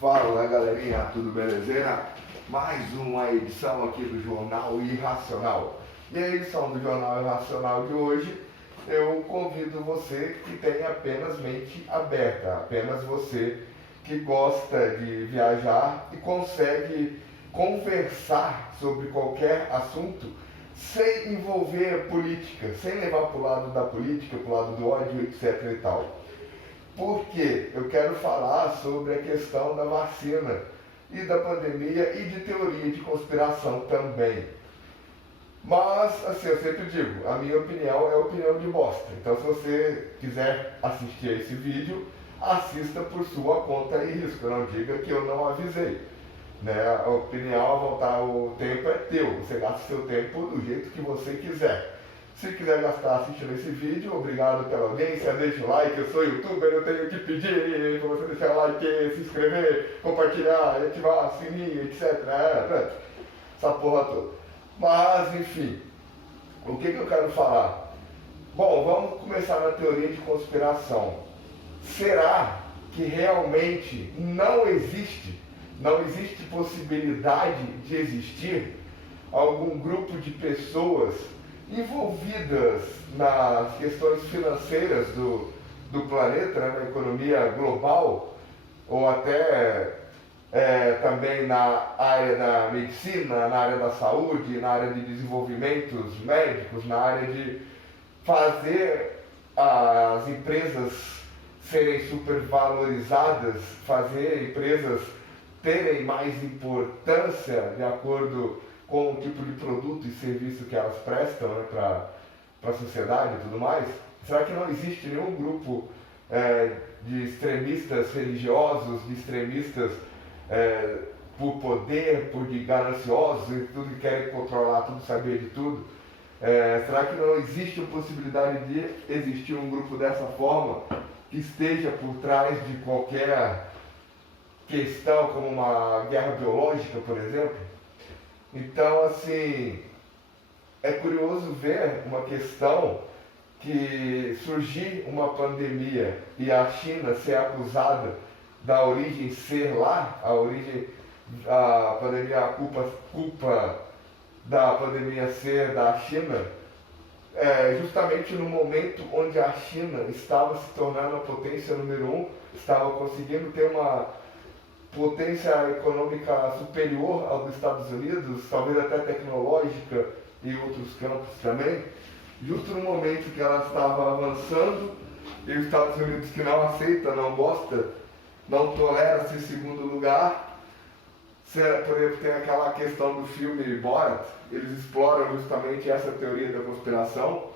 Fala galerinha, tudo belezinha? Mais uma edição aqui do Jornal Irracional. E a edição do Jornal Irracional de hoje, eu convido você que tem apenas mente aberta, apenas você que gosta de viajar e consegue conversar sobre qualquer assunto sem envolver política, sem levar para o lado da política, para o lado do ódio, etc e tal. Porque eu quero falar sobre a questão da vacina e da pandemia e de teoria de conspiração também. Mas, assim, eu sempre digo, a minha opinião é a opinião de bosta. Então, se você quiser assistir a esse vídeo, assista por sua conta e risco. Não diga que eu não avisei. Né? A opinião, a voltar, o tempo é teu. Você gasta o seu tempo do jeito que você quiser. Se quiser gastar assistindo esse vídeo, obrigado pela audiência, deixa o like, eu sou youtuber, eu tenho que pedir para você deixar o like, se inscrever, compartilhar, ativar o sininho, etc. Essa porra toda. Mas, enfim, o que eu quero falar? Bom, vamos começar na teoria de conspiração. Será que realmente não existe possibilidade de existir algum grupo de pessoas envolvidas nas questões financeiras do planeta, né, na economia global, ou até também na área da medicina, na área da saúde, na área de desenvolvimentos médicos, na área de fazer as empresas serem supervalorizadas, fazer empresas terem mais importância de acordo com o tipo de produto e serviço que elas prestam, né, para a sociedade e tudo mais? Será que não existe nenhum grupo de extremistas religiosos, de extremistas por poder, por de gananciosos e tudo que querem controlar tudo, saber de tudo? Será que não existe a possibilidade de existir um grupo dessa forma que esteja por trás de qualquer questão, como uma guerra biológica, por exemplo? Então, assim, é curioso ver uma questão que surgir uma pandemia e a China ser acusada da origem ser lá, a pandemia, a culpa da pandemia ser da China, justamente no momento onde a China estava se tornando a potência número 1, estava conseguindo ter uma potência econômica superior ao dos Estados Unidos, talvez até tecnológica e outros campos também, justo no momento que ela estava avançando e os Estados Unidos, que não aceita, não gosta, não tolera ser segundo lugar. Por exemplo, tem aquela questão do filme Borat, eles exploram justamente essa teoria da conspiração,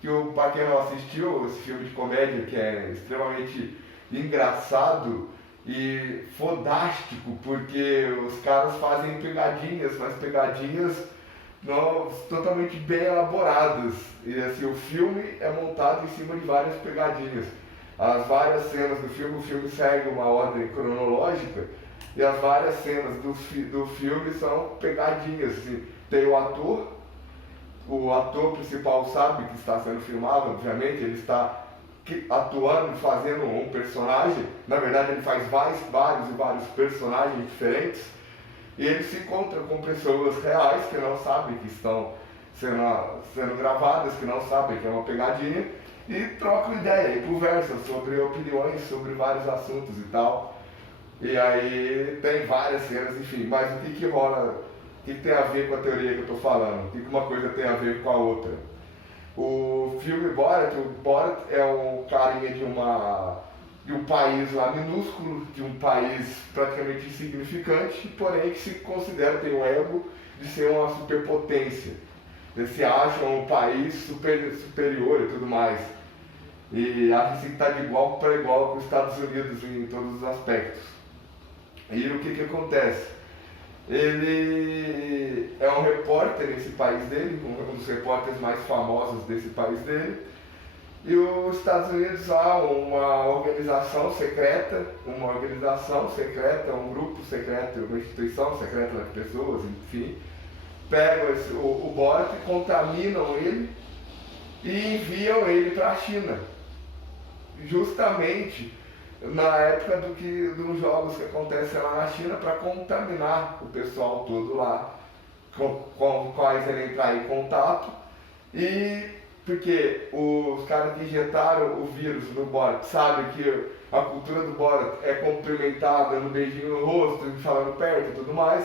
que para quem não assistiu, esse filme de comédia que é extremamente engraçado e fodástico, porque os caras fazem pegadinhas, mas pegadinhas não, totalmente bem elaboradas. E assim, o filme é montado em cima de várias pegadinhas. As várias cenas do filme, o filme segue uma ordem cronológica, e as várias cenas do filme são pegadinhas. Assim. Tem o ator principal sabe que está sendo filmado, obviamente, ele está atuando, fazendo um personagem. Na verdade, ele faz vários personagens diferentes, e ele se encontra com pessoas reais que não sabem que estão sendo gravadas, que não sabem que é uma pegadinha, e trocam ideia e conversam sobre opiniões, sobre vários assuntos e tal. E aí tem várias cenas, enfim. Mas o que rola, o que tem a ver com a teoria que eu estou falando? O que uma coisa tem a ver com a outra? O filme Borat é um carinha de um país lá minúsculo, de um país praticamente insignificante, porém que se considera, tem o ego de ser uma superpotência. Eles se acham um país superior e tudo mais. E acham que está de igual para igual com os Estados Unidos em todos os aspectos. E o que acontece? Ele é um repórter nesse país dele, um dos repórteres mais famosos desse país dele, e os Estados Unidos há uma organização secreta, um grupo secreto, uma instituição secreta de pessoas, enfim, pegam o Borat, contaminam ele e enviam ele para a China, justamente na época dos jogos que acontecem lá na China para contaminar o pessoal todo lá, com quais ele entrar em contato, e porque os caras que injetaram o vírus no Borat sabem que a cultura do Borat é cumprimentar, dando beijinho no rosto, falando perto e tudo mais.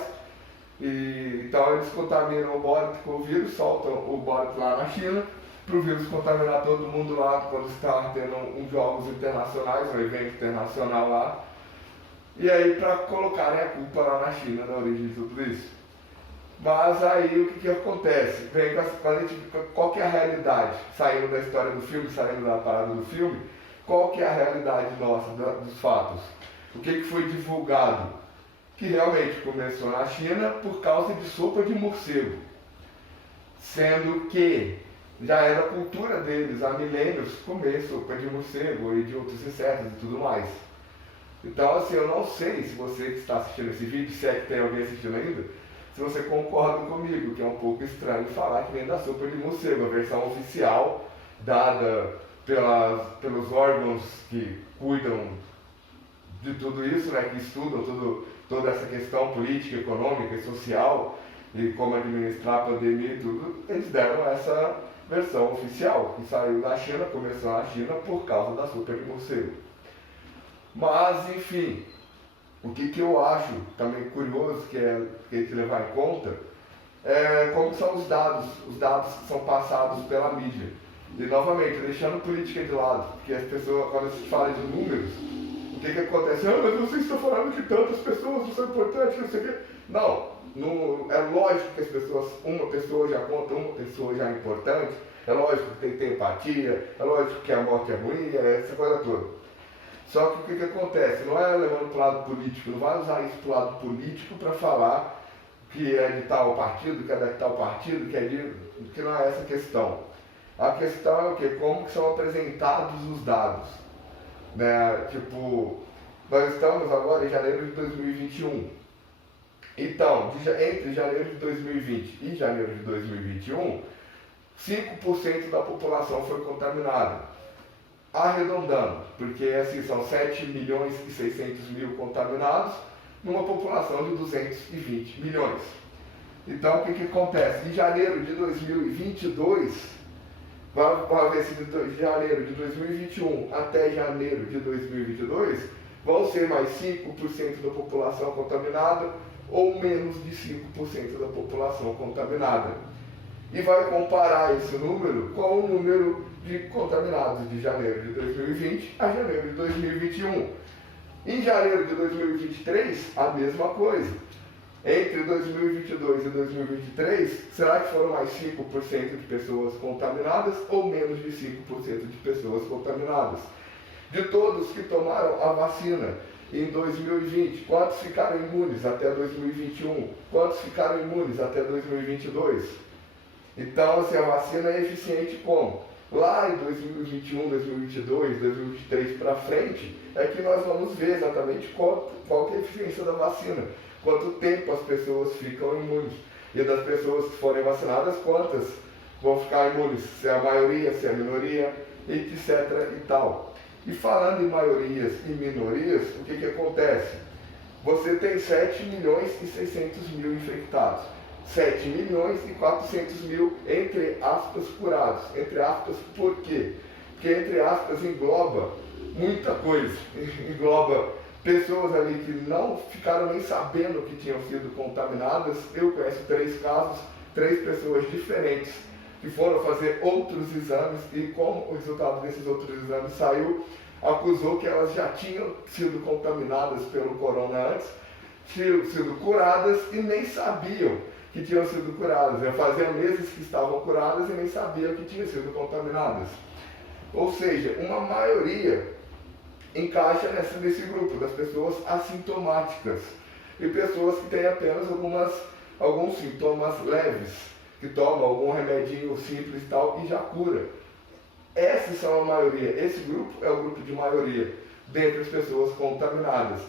Então eles contaminam o Borat com o vírus, soltam o Borat lá na China, para o vírus contaminar todo mundo lá quando está tendo uns jogos internacionais, um evento internacional lá. E aí para colocarem a culpa lá na China, na origem de tudo isso. Mas aí o que acontece? Qual que é a realidade? Saindo da história do filme, saindo da parada do filme, qual que é a realidade nossa, dos fatos? O que foi divulgado? Que realmente começou na China por causa de sopa de morcego. Sendo que já era a cultura deles há milênios comer sopa de morcego e de outros insetos e tudo mais. Então assim, eu não sei se você que está assistindo esse vídeo, se é que tem alguém assistindo ainda, se você concorda comigo, que é um pouco estranho falar que vem da sopa de morcego, a versão oficial dada pelos órgãos que cuidam de tudo isso, né, que estudam toda essa questão política, econômica e social, e como administrar a pandemia e tudo, eles deram essa versão oficial, que saiu da China, começou na China por causa da sopa de morcego. Mas, enfim, o que eu acho também curioso, que tem que levar em conta, é como são os dados que são passados pela mídia. E, novamente, deixando política de lado, porque as pessoas, quando se fala de números, o que acontece? Mas você está falando que tantas pessoas não são importantes, não sei o quê. Não, é lógico que as pessoas, uma pessoa já conta, uma pessoa já é importante, é lógico que tem que ter empatia, é lógico que a morte é ruim, é essa coisa toda. Só que o que acontece? Não é levando para o lado político, não vai usar isso para o lado político para falar que é de tal partido, que é de tal partido, que não é essa a questão. A questão é o quê? Como que são apresentados os dados. Né? Tipo, nós estamos agora em janeiro de 2021. Então, entre janeiro de 2020 e janeiro de 2021, 5% da população foi contaminada. Arredondando, porque assim são 7 milhões e 600 mil contaminados numa população de 220 milhões. Então, o que acontece? Em janeiro de 2022, vamos ver se de janeiro de 2021 até janeiro de 2022, vão ser mais 5% da população contaminada ou menos de 5% da população contaminada. E vai comparar esse número com o número de contaminados de janeiro de 2020 a janeiro de 2021. Em janeiro de 2023, a mesma coisa. Entre 2022 e 2023, será que foram mais 5% de pessoas contaminadas ou menos de 5% de pessoas contaminadas? De todos que tomaram a vacina em 2020, quantos ficaram imunes até 2021? Quantos ficaram imunes até 2022? Então, assim, a vacina é eficiente como? Lá em 2021, 2022, 2023 para frente, é que nós vamos ver exatamente qual que é a eficiência da vacina, quanto tempo as pessoas ficam imunes. E das pessoas que forem vacinadas, quantas vão ficar imunes? Se é a maioria, se é a minoria, etc. e tal. E falando em maiorias e minorias, o que acontece? Você tem 7 milhões e 600 mil infectados. 7 milhões e 400 mil, entre aspas, curados. Entre aspas, por quê? Porque, entre aspas, engloba muita coisa. Engloba pessoas ali que não ficaram nem sabendo que tinham sido contaminadas. Eu conheço 3 casos, 3 pessoas diferentes que foram fazer outros exames e, como o resultado desses outros exames saiu, acusou que elas já tinham sido contaminadas pelo corona antes, tinham sido curadas e nem sabiam que tinham sido curadas. Já fazia meses que estavam curadas e nem sabiam que tinham sido contaminadas. Ou seja, uma maioria encaixa nesse grupo das pessoas assintomáticas e pessoas que têm apenas alguns sintomas leves, que tomam algum remedinho simples e tal e já cura. Essas são a maioria. Esse grupo é o grupo de maioria dentre as pessoas contaminadas.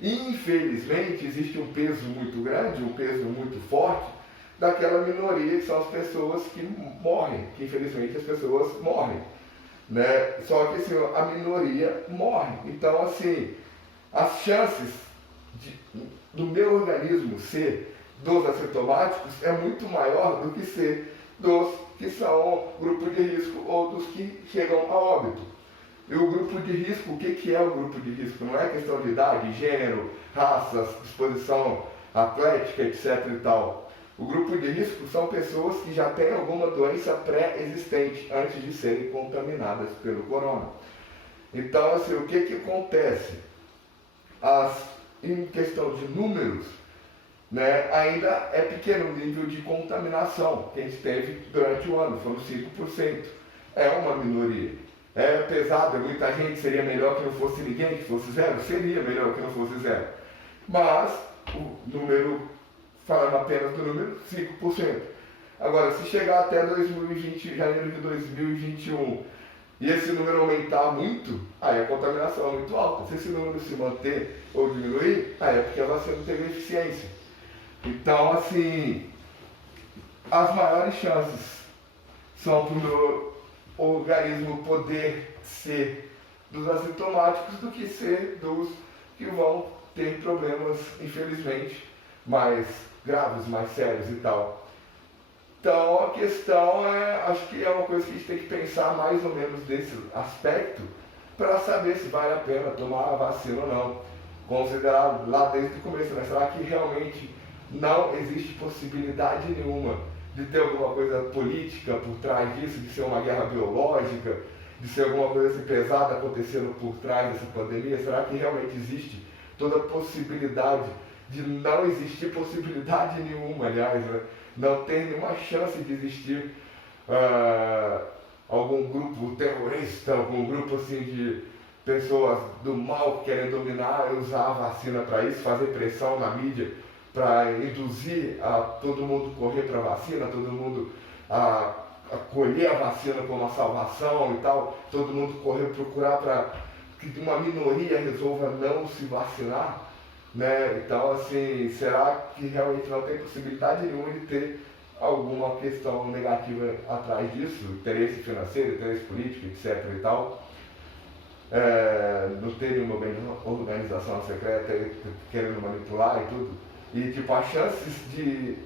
E, infelizmente, existe um peso muito grande, um peso muito forte, daquela minoria que são as pessoas que morrem, que infelizmente as pessoas morrem. né? Só que assim, a minoria morre. Então, assim, as chances do meu organismo ser dos assintomáticos é muito maior do que ser dos que são grupo de risco ou dos que chegam a óbito. E o grupo de risco, o que é o grupo de risco? Não é questão de idade, gênero, raça, disposição atlética, etc. e tal. O grupo de risco são pessoas que já têm alguma doença pré-existente antes de serem contaminadas pelo corona. Então, assim, o que acontece? Em questão de números, né, ainda é pequeno o nível de contaminação que a gente teve durante o ano, foram 5%. É uma minoria. É pesado, muita gente, seria melhor que não fosse ninguém, que fosse zero? Seria melhor que não fosse zero. Mas, o número, falando apenas do número, 5%. Agora, se chegar até 2020, janeiro de 2021, e esse número aumentar muito, aí a contaminação é muito alta. Se esse número se manter ou diminuir, aí é porque a vacina não teve eficiência. Então, assim, as maiores chances são para o meu organismo poder ser dos assintomáticos do que ser dos que vão ter problemas, infelizmente, mais graves, mais sérios e tal. Então, a questão acho que é uma coisa que a gente tem que pensar mais ou menos desse aspecto para saber se vale a pena tomar a vacina ou não. Considerar lá desde o começo, né? Será que realmente não existe possibilidade nenhuma de ter alguma coisa política por trás disso, de ser uma guerra biológica, de ser alguma coisa assim pesada acontecendo por trás dessa pandemia? Será que realmente existe toda a possibilidade de não existir possibilidade nenhuma, aliás, né? Não ter nenhuma chance de existir algum grupo terrorista, algum grupo assim de pessoas do mal que querem dominar e usar a vacina para isso, fazer pressão na mídia para induzir a todo mundo correr para a vacina, todo mundo a colher a vacina como a salvação e tal, todo mundo correr procurar para que uma minoria resolva não se vacinar, né? Então, assim, será que realmente não tem possibilidade nenhuma de ter alguma questão negativa atrás disso? Interesse financeiro, interesse político, etc. e tal? Não ter nenhuma organização secreta querendo manipular e tudo? E, tipo, as chances de...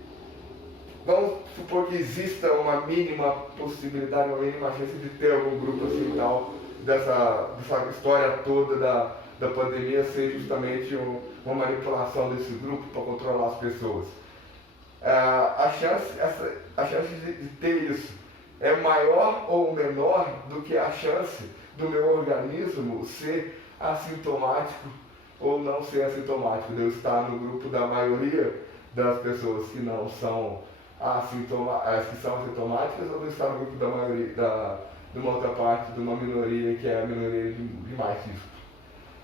Vamos supor que exista uma mínima possibilidade, uma mínima chance de ter algum grupo assim e tal, dessa história toda da pandemia ser justamente uma manipulação desse grupo para controlar as pessoas. A chance de ter isso é maior ou menor do que a chance do meu organismo ser assintomático ou não ser assintomático, de eu estar no grupo da maioria das pessoas que não são que são assintomáticas, ou de eu estar no grupo da maioria, de uma outra parte, de uma minoria que é a minoria de mais risco.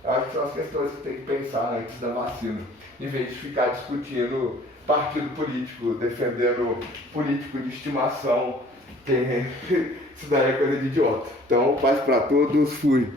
Eu acho que são as questões que tem que pensar antes da vacina, em vez de ficar discutindo partido político, defendendo político de estimação, isso daí é coisa de idiota. Então, paz para todos, fui.